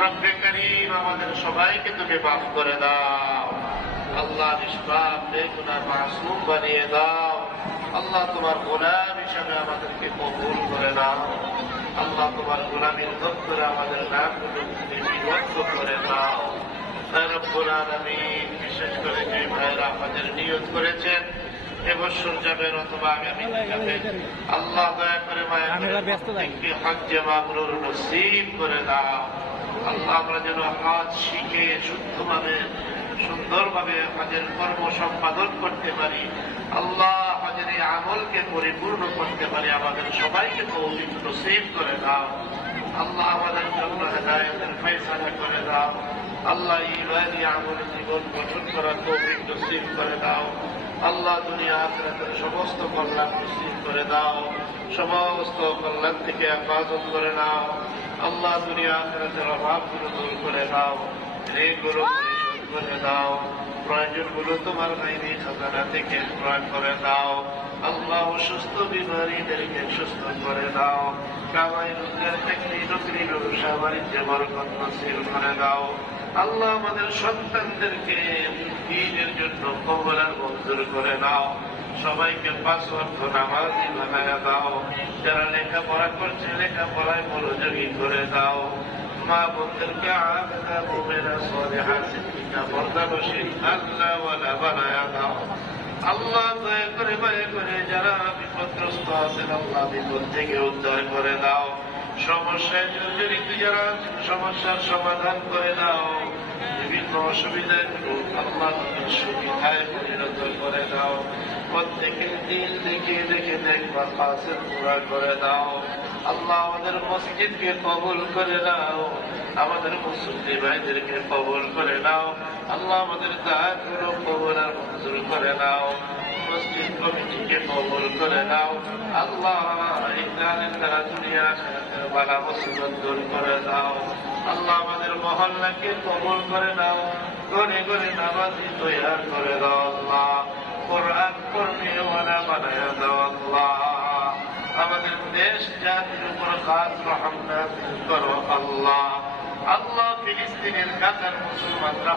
রব্বে করিম আমাদের সবাইকে তুমি মাফ করে দাও। আল্লাহ নিষ্পাপ বেগুনাহ মাসুম বানিয়ে দাও। আল্লাহ তোমার গোলাম হিসাবে আমাদেরকে কবুল করে নাও। আল্লাহ তোমার গোলামীর দপ্তরে আমাদের নামগুলো বিবদ্ধ করে দাও। রব্বুল আলামিন, বিশেষ করে যে ভাইরা আমাদের নিয়ত করেছেন এবছর যাবেন অথবা আগামী যাবেন, আল্লাহ দয়া করে মায়া করে হজ্জে মাবরুর নসিব করে দাও। আল্লাহ আমরা যেন হজ শিখে শুদ্ধভাবে সুন্দরভাবে হজের কর্ম সম্পাদন করতে পারি। আল্লাহ হজের এই আমলকে পরিপূর্ণ করতে পারি। আমাদের সবাইকে তৌফিক নসিব করে দাও। আল্লাহ আমাদের জন্য হেদায়েতের ফয়সালা করে দাও। আল্লাহ ইমানি আমল জীবন গঠন করার তৌফিক নসিব করে দাও। আল্লাহ দুনিয়া আখিরাতের সমস্ত কল্যাণ নসিব করে দাও। সমস্ত কল্যাণ থেকে হেফাজত করে নাও। আল্লাহ দুনিয়া আখিরাতের অভাবগুলো দূর করে দাও। ঋণগুলো পরিশোধ করে দাও। প্রয়োজনগুলো তোমার গাইবী খাজানা থেকে পূরণ করে দাও। আল্লাহ অসুস্থ বিমারীদেরকে সুস্থ করে দাও। কামাই রোজগার চাকরি নকরি ব্যবসা বাণিজ্যে বরকত নসিব করে দাও। আল্লাহ আমাদের সন্তানদেরকে দ্বীনের জন্য কবুল মঞ্জুর করে নাও। সবাইকে পাঁচ ওয়াক্ত নামাজি বানায়া দাও। যারা লেখাপড়া করছে লেখাপড়ায় মনোযোগী করে দাও। মা বোনদেরকে আবেদা মুমিনা সালিহা সিদ্দিকা পর্দানশীল আল্লাহ ওয়ালা বানায়া দাও। আল্লাহ দয়া করে যারা বিপদগ্রস্ত আছেন আল্লাহ বিপদ থেকে উদ্ধার করে দাও। সমস্যায় জর্জরিত যারা সমস্যার সমাধান করে দাও। বিভিন্ন অসুবিধায় আল্লাহ সুবিধায় পরিণত করে দাও। প্রত্যেকের দিন দেখে দেখবা কাছে পুরা করে দাও। আল্লাহ আমাদের মসজিদকে কবুল করে দাও। আমাদের মুসল্লি ভাইদেরকে কবুল করে নাও। আল্লাহ আমাদের দায়গুলো কবুল আর মঞ্জুর করে নাও। মসজিদ কমিটিকে কবুল করে নাও। আল্লাহ ইসলামের দ্বারা দুনিয়া আখিরাতের বালা মুসিবত দূর করে দাও। আল্লাহ আমাদের মহল্লাকে কবুল করে নাও। গনে গনে নামাজি তৈয়ার করে দাও। আল্লাহ কোরআন কর্মীওয়ালা বানায়া দাও। আল্লাহ আমাদের দেশ জাতির উপর খাস রহম নাযিল করো। আল্লাহ ফিলিস্তিনের গাজার মুসলমানরা